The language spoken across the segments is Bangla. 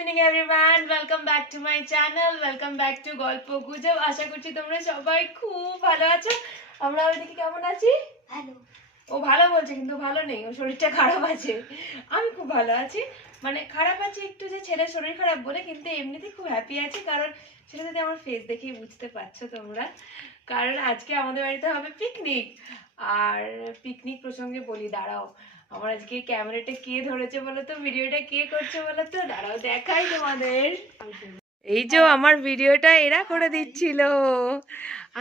Evening everyone, welcome back to my channel, welcome back to গল্প গুজব। আশা করছি তোমরা সবাই খুব ভালো আছো। আমরা ওইদিকে কেমন আছি? ভালো। ও ভালো বলছে কিন্তু ভালো নেই, ও শরীরটা খারাপ আছে। আমি খুব ভালো আছি, মানে খারাপ আছি একটু, যে ছেলের শরীর খারাপ বলে, কিন্তু এমনিতেই খুব হ্যাপি আছি। কারণ সেটা যদি আমার ফেস দেখেই বুঝতে পারছো তোমরা, কারণ আজকে আমাদের বাড়িতে হবে পিকনিক। আর পিকনিক প্রসঙ্গে বলি, দাঁড়াও আমার আজকে ক্যামেরাটা কে ধরেছে বলো তো, ভিডিওটা কে করছে বলো তো, দাঁড়াও দেখাই তোমাদের। এই যে আমার ভিডিওটা এরা করে দিচ্ছিল।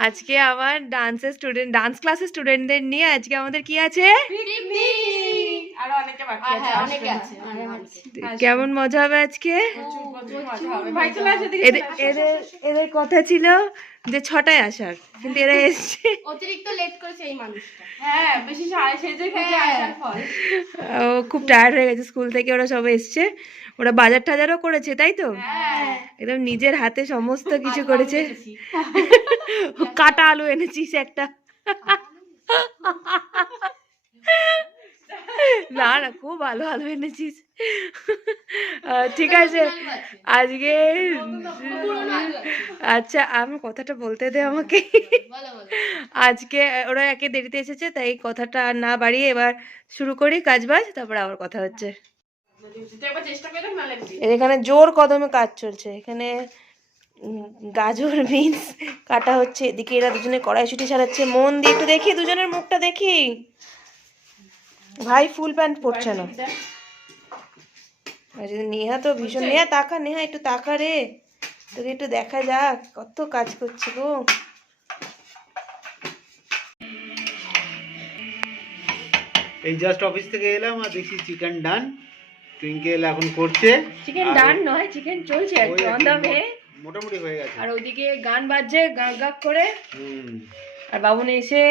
আজকে আমার ডান্স ক্লাসের স্টুডেন্টদের নিয়ে আজকে আমাদের কি আছে, কেমন মজা হবে আজকে। এদের কথা ছিল যে 6টায় আসার, কিন্তু এরা এসছে অতিরিক্ত লেট করেছে এই মানুষটা। হ্যাঁ, বেশি সেজে খেজে আসার ফল। ও খুব টায়ার্ড হয়ে গেছে, স্কুল থেকে ওরা সব এসছে। ওরা বাজার টাজারও করেছে তাই তো, একদম নিজের হাতে সমস্ত কিছু করেছে। কাটা আলু এনেছিস একটা? না না, খুব ভালো আলু এনেছিস। ঠিক আছে আজকে, আচ্ছা আমি কথাটা বলতে দে আমাকে। আজকে ওরা একে দেরিতে এসেছে, তাই কথাটা আর না বাড়িয়ে এবার শুরু করি কাজ বাজ, তারপর আবার কথা হচ্ছে। এখানে জোর কদমে কাজ চলছে, এখানে গাজর বিনস কাটা হচ্ছে, এদিকে এরা দুজনে কড়াইশুঁটি ছাড়াচ্ছে। মন দিয়ে একটু দেখি, দুজনের মুখটা দেখি। ভাই ফুল প্যান্ট পরছে না, নেহা তো ভীষণ, নেহা তাকা, নেহা একটু তাকা রে, তোকে একটু দেখা যাক কত কাজ করছে গো। এই জাস্ট অফিস থেকে এলাম আর দেখি চিকেন ডান। টুইঙ্কেল এখন করছে। চিকেন ডান নয়, চিকেন চলছে আর কি, অন দা ওয়ে, মোটামুটি হয়ে গেছে। আর ওইদিকে গান বাজছে গাক গাক করে। আর বাবুনে এসে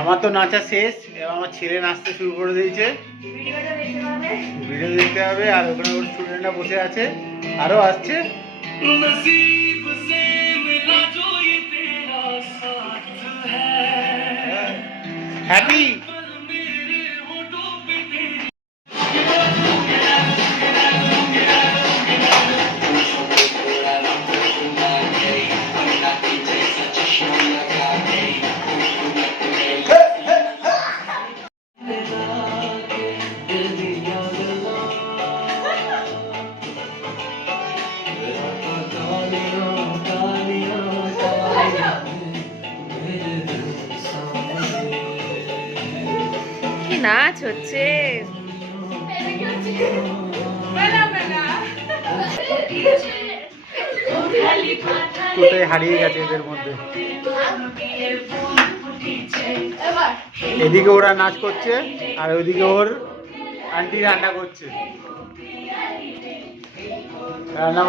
আমার তো নাচা শেষ, এবার আমার ছেলে নাচতে শুরু করে দিয়েছে। ভিডিও দেখতে হবে। আর ওখানে ওর স্টুডেন্টরা বসে আছে, আরো আসছে। হ্যাপি নাচ হচ্ছে। কোথায় হারিয়ে গেছে এদের মধ্যে। এদিকে ওরা নাচ করছে আর ওইদিকে ওর আন্টি রান্না করছে। রান্না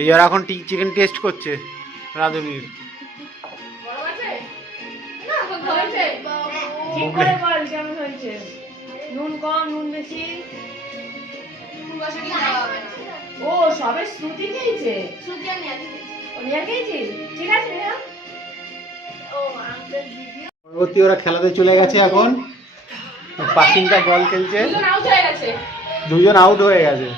এই ওরা এখন চিকেন টেস্ট করছে রাঁধুনির। নুন কম নুন বেশি। ও সবে শ্রুতি খেয়েছে, ঠিক আছে। পরবর্তী ওরা খেলাতে চলে গেছে, এখন পাসিংটা বল খেলছে, দুজন আউট হয়ে গেছে।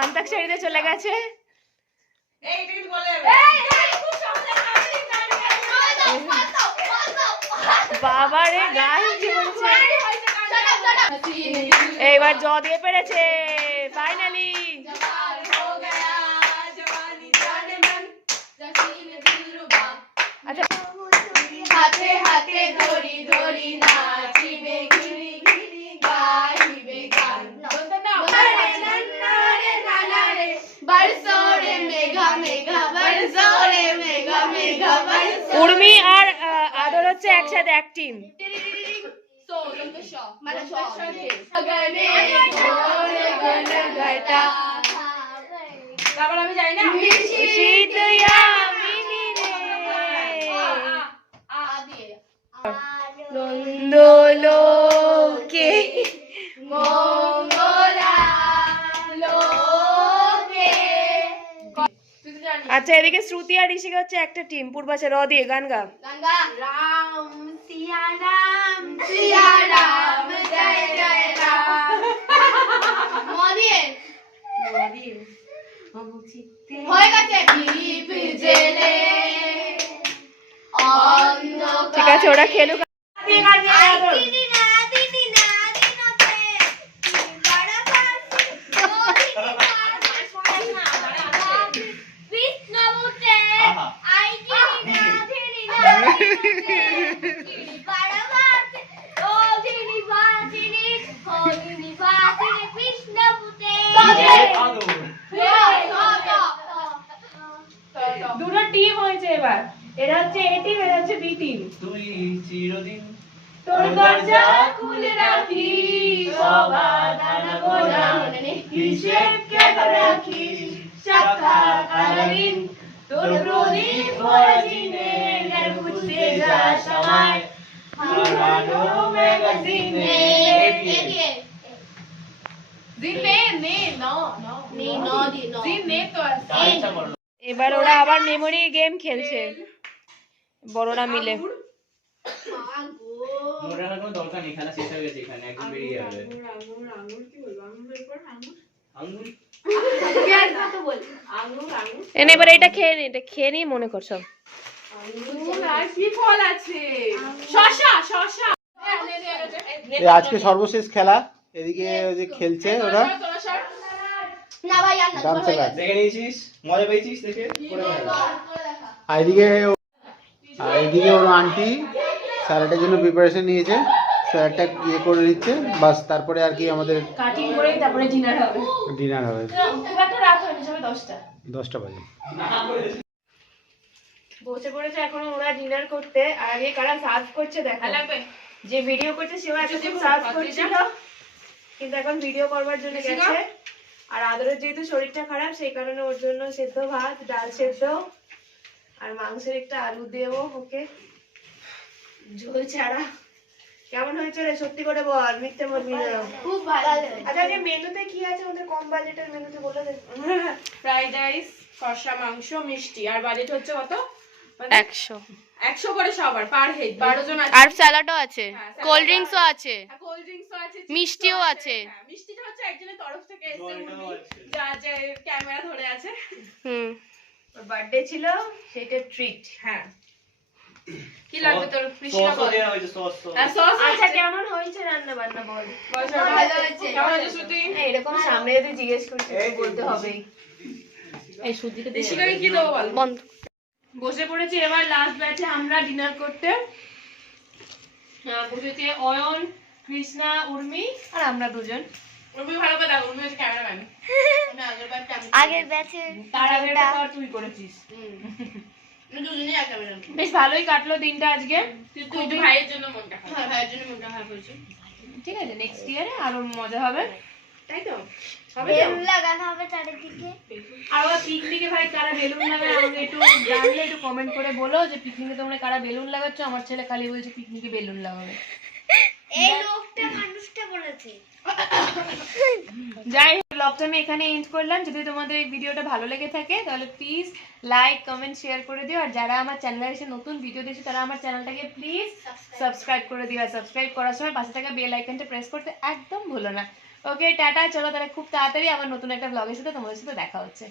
আন্তাক্ষরীতে চলে গেছে। বাবারে গায়ে কি বলছে, এবার জ দিয়ে পেরেছে ফাইনালি। আচ্ছা হাতে হাতে ধরি ধরি নাচিবে ঘিরি ঘিরি গাইবে গান বরসোরে মেঘা মেঘা বরসোরে মেঘা মেঘা বরসো। উর্মি আর আদর হচ্ছে একসাথে এক টিম। মানে তারপর আমি যাই না শীত ইয়ামিনী রে নন্দলোকে। আচ্ছা এদিকে শ্রুতি আর ঋষিকা হচ্ছে একটা টিম। পূর্বাচে র দিয়ে গান গা। রাম সিয়া রাম জয় জয় রাম। মদিয়ে হয়ে গেছে দীপ জেলে ঠিক আছে ওরা খেলুক। দুটো টিম হয়েছে এবার, এরা হচ্ছে এ টিম, এরা হচ্ছে বি টিম। তুই চিরদিন তোর দরজা খুলে রাখি সবাদানা গোনা হিসেব কেটে রাখি শাখা কালারিন তোর প্রদীপ ভজিনে আর বুঝতে যা সময় হারানো ম্যাগাজিনে। এবার ওরা আবার মেমোরি গেম খেলছে বড়রা মিলে। মনে রাখার কোনো দরকার নেই, খেলা শেষ হয়ে গেছে, এখানে একদম বেরিয়ে যাবে। আঙ্গুর এনে এবার এটা খেয়ে নে, এটা খেয়ে নিয়ে মনে কর সব। আর কি ফল আছে? শশা শশা এই আজকে সর্বশেষ খেলা, এদিকে ওই যে খেলছে ওরা না ভাই আর না গামছা গাছ। দেখে নিয়েছিস, মজা পেয়েছিস দেখে? করে ফেল। আর এদিকে ওর আন্টি স্যালাডের জন্য প্রিপারেশন নিয়েছে, স্যালাডটা ইয়ে করে নিচ্ছে, বাস তারপরে আর কি আমাদের কাটিং করে তারপরে ডিনার হবে। ডিনার হবে। খুব একটা রাত হয়নি, সবে 10টা 10টা বাজে। বসে পড়েছে এখন ওরা ডিনার করতে। আর আগে কারা সার্ভ করছে দেখো, যে ভিডিও করছে সেও এতক্ষণ সার্ভ করছিল, কিন্তু এখন ভিডিও করবার জন্য গেছে। আর আদরের যেহেতু শরীরটা খারাপ সেই কারণে ওর জন্য সেদ্ধ ভাত, ডাল সেদ্ধ আর মাংসের একটা আলু দেবো ওকে, ঝোল ছাড়া। কেমন হয়েছে রে, সত্যি করে বল, মিথ্যে বলবি না। খুব ভালো আচ্ছা যে মেনুতে কি আছে ওদের কম বাজেটের মেনুতে বলে দে। ফ্রাইড রাইস, কষা মাংস, মিষ্টি। আর বাজেট হচ্ছে কত? 100 100 করে সবার, পার হেড 12 জন আছে। আর স্যালাডও আছে, হ্যাঁ, কোল্ড ড্রিঙ্কসও আছে, কোল্ড ড্রিঙ্কসও আছে, মিষ্টিও আছে। হ্যাঁ, মিষ্টিটা হচ্ছে একজনের তরফ থেকে এসে উনি যা যে ক্যামেরা ধরে আছে। হুম ওর বার্থডে ছিল, সেটা ট্রিট। হ্যাঁ কি লাগবে তোর? কৃষ্ণ সসও বল। দেওয়া হয়েছে, সস। হ্যাঁ সস। আচ্ছা কেমন হয়েছে রান্না বান্না বল। ভালো হয়েছে। কেমন আছে শ্রুতি? হ্যাঁ, এরকম সামনে যদি জিজ্ঞেস করতে বলতে হবেই। এই সুজিকে ঋষিকাকে কি দেবো বল? বন্ধ। বসে পড়েছি এবার লাস্ট ব্যাচে আমরা ডিনার করতে। বসেছে অয়ন, কৃষ্ণা, উর্মি আর আমরা দুজন। উর্মি ভালো করে দেখো, উর্মি হচ্ছে ক্যামেরাম্যান। আমি আগের বার আগের ব্যাচে তার আগে একটা part তুই করেছিস। দুজনেই আগে বেরোলাম। বেশ ভালোই কাটলো দিনটা আজকে। কিন্তু ভাইয়ের জন্য মনটা খারাপ। হ্যাঁ ভাইয়ের জন্য মনটা খারাপ হয়েছে। ঠিক আছে, নেক্সট ইয়ারে আরো মজা হবে, তাই তো? হবে তো? বেলুন লাগানো হবে চারিদিকে। আর ওরা পিকনিকে ভাই কারা বেলুন লাগায় আমাকে একটু জানলে একটু কমেন্ট করে বলো যে পিকনিকে তোমরা কারা বেলুন লাগাচ্ছ। আমার ছেলে খালি বলছে পিকনিকে বেলুন লাগাবে। এই লোকটা মানুষটা বলেছে। যাই হোক, ব্লগটা আমি এখানে এন্ড করলাম। যদি তোমাদের এই ভিডিওটা ভালো লেগে থাকে তাহলে প্লিজ লাইক, কমেন্ট, শেয়ার করে দিও। আর যারা আমার চ্যানেলে এসে নতুন ভিডিও দেখছে তারা আমার চ্যানেলটাকে প্লিজ সাবস্ক্রাইব করে দিও। আর সাবস্ক্রাইব করার সময় পাশে থাকা বেল আইকনটা প্রেস করতে একদম ভুলো না। ওকে টাটা, চলো তাহলে খুব তাড়াতাড়ি আবার নতুন একটা ব্লগের সাথে তোমাদের সাথে দেখা হচ্ছে।